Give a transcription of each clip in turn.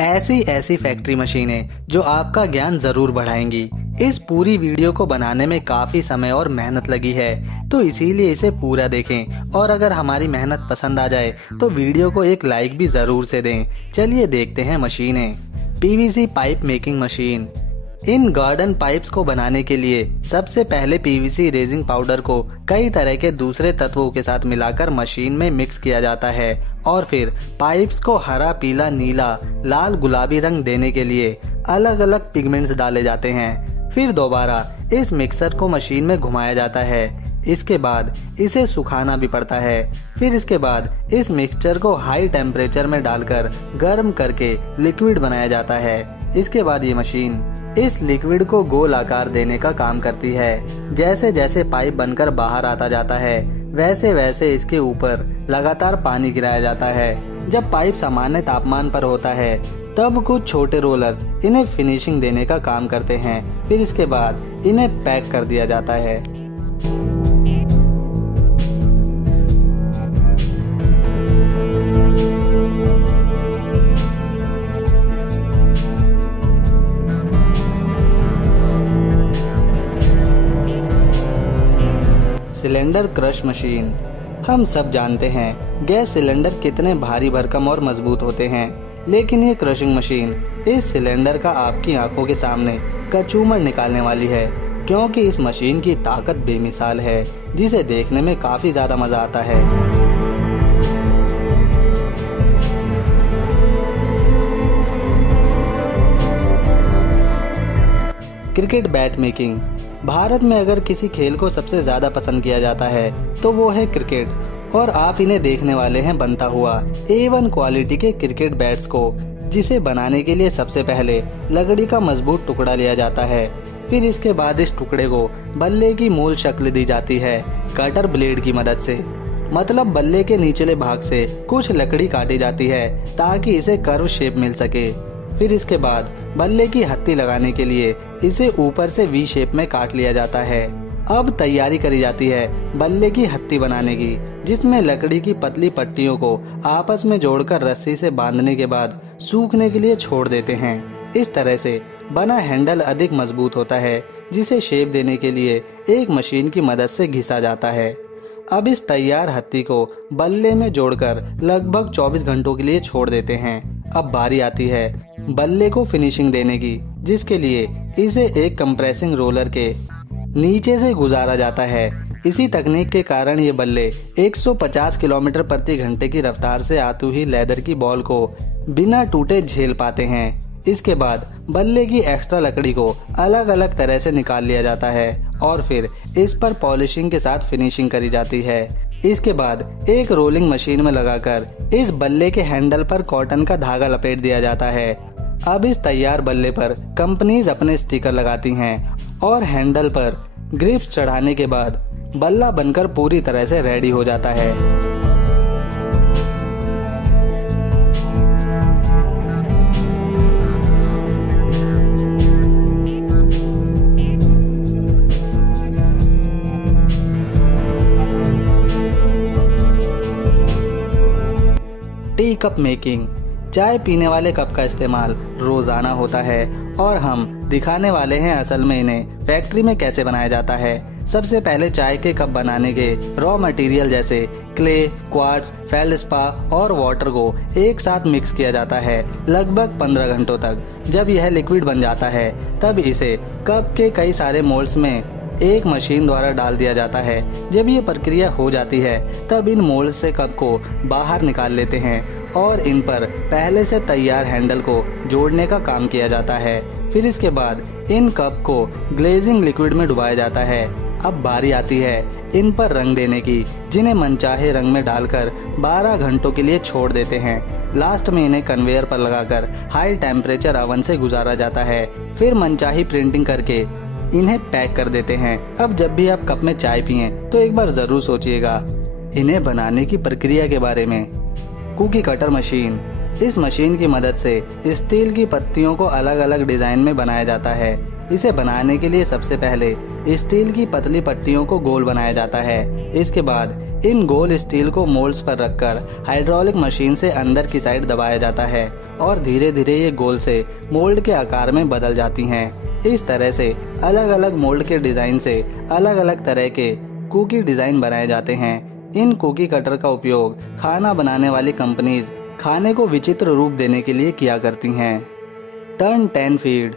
ऐसी ऐसी फैक्ट्री मशीनें जो आपका ज्ञान जरूर बढ़ाएंगी। इस पूरी वीडियो को बनाने में काफी समय और मेहनत लगी है, तो इसीलिए इसे पूरा देखें और अगर हमारी मेहनत पसंद आ जाए तो वीडियो को एक लाइक भी जरूर से दें। चलिए देखते हैं मशीनें। PVC pipe making machine. इन गार्डन पाइप्स को बनाने के लिए सबसे पहले पीवीसी रेजिंग पाउडर को कई तरह के दूसरे तत्वों के साथ मिलाकर मशीन में मिक्स किया जाता है और फिर पाइप्स को हरा, पीला, नीला, लाल, गुलाबी रंग देने के लिए अलग अलग पिगमेंट्स डाले जाते हैं। फिर दोबारा इस मिक्सर को मशीन में घुमाया जाता है। इसके बाद इसे सुखाना भी पड़ता है। फिर इसके बाद इस मिक्सचर को हाई टेम्परेचर में डालकर गर्म करके लिक्विड बनाया जाता है। इसके बाद ये मशीन इस लिक्विड को गोल आकार देने का काम करती है। जैसे जैसे पाइप बनकर बाहर आता जाता है वैसे वैसे इसके ऊपर लगातार पानी गिराया जाता है। जब पाइप सामान्य तापमान पर होता है तब कुछ छोटे रोलर्स इन्हें फिनिशिंग देने का काम करते हैं। फिर इसके बाद इन्हें पैक कर दिया जाता है। Cylinder crush machine. हम सब जानते हैं गैस सिलेंडर कितने भारी भरकम और मजबूत होते हैं, लेकिन ये क्रशिंग मशीन इस सिलेंडर का आपकी आंखों के सामने कचूमर निकालने वाली है, क्योंकि इस मशीन की ताकत बेमिसाल है जिसे देखने में काफी ज्यादा मजा आता है। Cricket bat making. भारत में अगर किसी खेल को सबसे ज्यादा पसंद किया जाता है तो वो है क्रिकेट, और आप इन्हें देखने वाले हैं बनता हुआ A1 क्वालिटी के क्रिकेट बैट्स को, जिसे बनाने के लिए सबसे पहले लकड़ी का मजबूत टुकड़ा लिया जाता है। फिर इसके बाद इस टुकड़े को बल्ले की मूल शक्ल दी जाती है कटर ब्लेड की मदद से। मतलब बल्ले के निचले भाग से कुछ लकड़ी काटी जाती है ताकि इसे कर्व शेप मिल सके। फिर इसके बाद बल्ले की हत्ती लगाने के लिए इसे ऊपर से वी शेप में काट लिया जाता है। अब तैयारी करी जाती है बल्ले की हत्ती बनाने की, जिसमें लकड़ी की पतली पट्टियों को आपस में जोड़कर रस्सी से बांधने के बाद सूखने के लिए छोड़ देते हैं। इस तरह से बना हैंडल अधिक मजबूत होता है, जिसे शेप देने के लिए एक मशीन की मदद से घिसा जाता है। अब इस तैयार हत्ती को बल्ले में जोड़कर लगभग 24 घंटों के लिए छोड़ देते हैं। अब बारी आती है बल्ले को फिनिशिंग देने की, जिसके लिए इसे एक कंप्रेसिंग रोलर के नीचे से गुजारा जाता है। इसी तकनीक के कारण ये बल्ले 150 किलोमीटर प्रति घंटे की रफ्तार से आती हुई लेदर की बॉल को बिना टूटे झेल पाते हैं। इसके बाद बल्ले की एक्स्ट्रा लकड़ी को अलग अलग तरह से निकाल लिया जाता है और फिर इस पर पॉलिशिंग के साथ फिनिशिंग करी जाती है। इसके बाद एक रोलिंग मशीन में लगाकर इस बल्ले के हैंडल पर कॉटन का धागा लपेट दिया जाता है। अब इस तैयार बल्ले पर कंपनीज अपने स्टिकर लगाती हैं और हैंडल पर ग्रिप्स चढ़ाने के बाद बल्ला बनकर पूरी तरह से रेडी हो जाता है। Tea cup making. चाय पीने वाले कप का इस्तेमाल रोजाना होता है और हम दिखाने वाले हैं असल में इन्हें फैक्ट्री में कैसे बनाया जाता है। सबसे पहले चाय के कप बनाने के रॉ मटेरियल जैसे क्ले, क्वार्ट्ज, फेल्डस्पा और वाटर को एक साथ मिक्स किया जाता है लगभग 15 घंटों तक। जब यह लिक्विड बन जाता है तब इसे कप के कई सारे मोल्ड्स में एक मशीन द्वारा डाल दिया जाता है। जब ये प्रक्रिया हो जाती है तब इन मोल्ड से कप को बाहर निकाल लेते हैं और इन पर पहले से तैयार हैंडल को जोड़ने का काम किया जाता है। फिर इसके बाद इन कप को ग्लेजिंग लिक्विड में डुबाया जाता है। अब बारी आती है इन पर रंग देने की, जिन्हें मनचाहे रंग में डालकर 12 घंटों के लिए छोड़ देते हैं। लास्ट में इन्हें कन्वेयर पर लगाकर हाई टेम्परेचर ओवन से गुजारा जाता है। फिर मनचाही प्रिंटिंग करके इन्हें पैक कर देते हैं। अब जब भी आप कप में चाय पिएं तो एक बार जरूर सोचिएगा इन्हें बनाने की प्रक्रिया के बारे में। Cookie cutter machine. इस मशीन की मदद से स्टील की पत्तियों को अलग अलग डिजाइन में बनाया जाता है। इसे बनाने के लिए सबसे पहले स्टील की पतली पट्टियों को गोल बनाया जाता है। इसके बाद इन गोल स्टील को मोल्ड्स पर रखकर हाइड्रोलिक मशीन से अंदर की साइड दबाया जाता है और धीरे धीरे ये गोल से मोल्ड के आकार में बदल जाती हैं। इस तरह से अलग अलग मोल्ड के डिजाइन से अलग अलग तरह के कुकी डिजाइन बनाए जाते हैं। इन कुकी कटर का उपयोग खाना बनाने वाली कंपनीज खाने को विचित्र रूप देने के लिए किया करती हैं। टर्न 10 फीड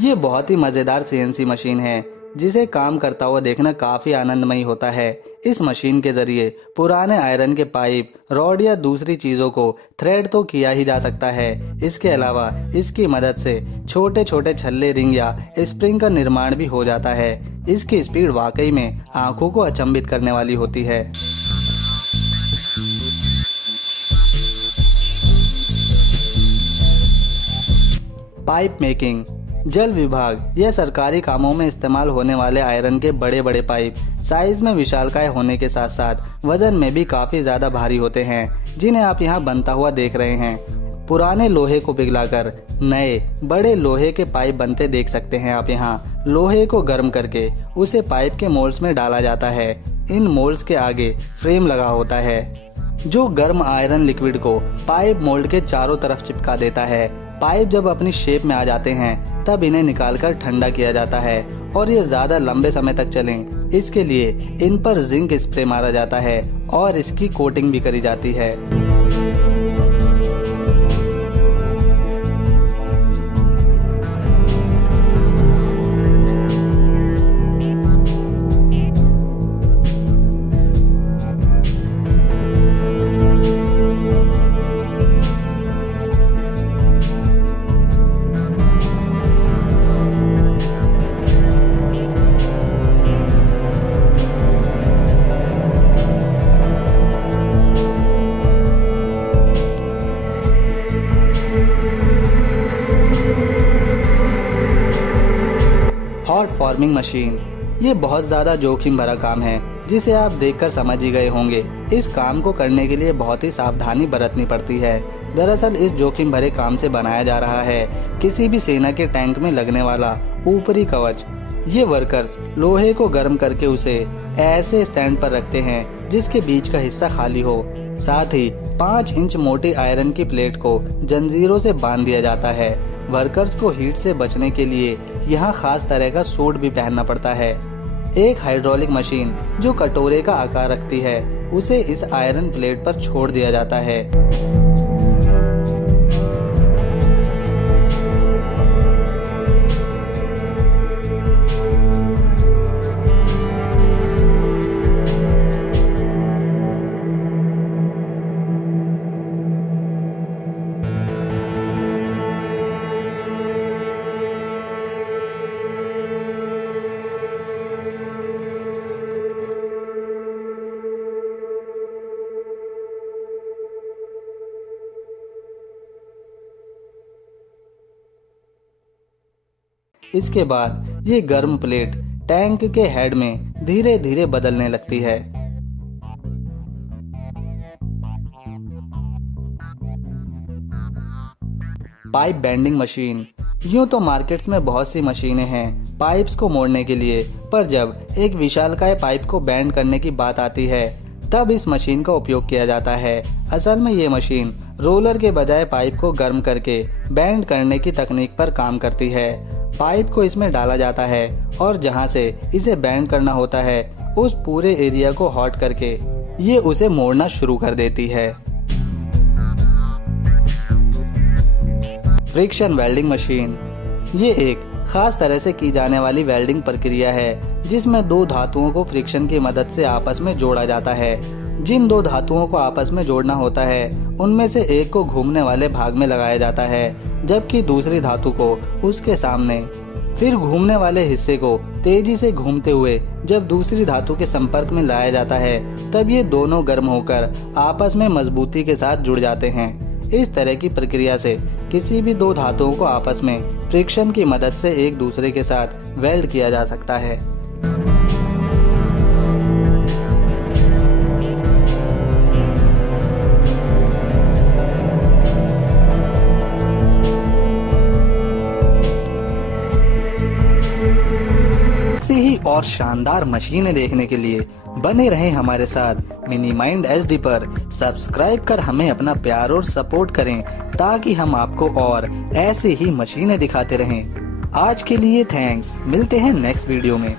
ये बहुत ही मजेदार सीएनसी मशीन है जिसे काम करता हुआ देखना काफी आनंदमयी होता है। इस मशीन के जरिए पुराने आयरन के पाइप, रॉड या दूसरी चीजों को थ्रेड तो किया ही जा सकता है। इसके अलावा इसकी मदद से छोटे छोटे छल्ले, रिंग या स्प्रिंग का निर्माण भी हो जाता है। इसकी स्पीड वाकई में आंखों को अचंभित करने वाली होती है। पाइप मेकिंग जल विभाग या सरकारी कामों में इस्तेमाल होने वाले आयरन के बड़े बड़े पाइप साइज में विशालकाय होने के साथ साथ वजन में भी काफी ज्यादा भारी होते हैं, जिन्हें आप यहाँ बनता हुआ देख रहे हैं। पुराने लोहे को पिघलाकर नए बड़े लोहे के पाइप बनते देख सकते हैं आप यहाँ। लोहे को गर्म करके उसे पाइप के मोल्ड्स में डाला जाता है। इन मोल्ड्स के आगे फ्रेम लगा होता है जो गर्म आयरन लिक्विड को पाइप मोल्ड के चारों तरफ चिपका देता है। पाइप जब अपनी शेप में आ जाते हैं तब इन्हें निकालकर ठंडा किया जाता है और ये ज्यादा लंबे समय तक चलें, इसके लिए इन पर जिंक स्प्रे मारा जाता है और इसकी कोटिंग भी करी जाती है। हॉट फॉर्मिंग मशीन ये बहुत ज्यादा जोखिम भरा काम है जिसे आप देखकर समझ ही गए होंगे। इस काम को करने के लिए बहुत ही सावधानी बरतनी पड़ती है। दरअसल इस जोखिम भरे काम से बनाया जा रहा है किसी भी सेना के टैंक में लगने वाला ऊपरी कवच। ये वर्कर्स लोहे को गर्म करके उसे ऐसे स्टैंड पर रखते हैं जिसके बीच का हिस्सा खाली हो। साथ ही 5 इंच मोटी आयरन की प्लेट को जंजीरों से बांध दिया जाता है। वर्कर्स को हीट से बचने के लिए यहाँ खास तरह का सूट भी पहनना पड़ता है। एक हाइड्रोलिक मशीन जो कटोरे का आकार रखती है उसे इस आयरन प्लेट पर छोड़ दिया जाता है। इसके बाद ये गर्म प्लेट टैंक के हेड में धीरे धीरे बदलने लगती है। पाइप बेंडिंग मशीन यूं तो मार्केट्स में बहुत सी मशीनें हैं पाइप्स को मोड़ने के लिए, पर जब एक विशालकाय पाइप को बेंड करने की बात आती है तब इस मशीन का उपयोग किया जाता है। असल में ये मशीन रोलर के बजाय पाइप को गर्म करके बेंड करने की तकनीक पर काम करती है। पाइप को इसमें डाला जाता है और जहां से इसे बेंड करना होता है उस पूरे एरिया को हॉट करके ये उसे मोड़ना शुरू कर देती है। फ्रिक्शन वेल्डिंग मशीन ये एक खास तरह से की जाने वाली वेल्डिंग प्रक्रिया है जिसमें दो धातुओं को फ्रिक्शन की मदद से आपस में जोड़ा जाता है। जिन दो धातुओं को आपस में जोड़ना होता है उनमें से एक को घूमने वाले भाग में लगाया जाता है जबकि दूसरी धातु को उसके सामने। फिर घूमने वाले हिस्से को तेजी से घूमते हुए जब दूसरी धातु के संपर्क में लाया जाता है तब ये दोनों गर्म होकर आपस में मजबूती के साथ जुड़ जाते हैं। इस तरह की प्रक्रिया से किसी भी दो धातुओं को आपस में फ्रिक्शन की मदद से एक दूसरे के साथ वेल्ड किया जा सकता है। ऐसी ही और शानदार मशीनें देखने के लिए बने रहें हमारे साथ मिनी माइंड एचडी पर। सब्सक्राइब कर हमें अपना प्यार और सपोर्ट करें ताकि हम आपको और ऐसे ही मशीनें दिखाते रहें। आज के लिए थैंक्स, मिलते हैं नेक्स्ट वीडियो में।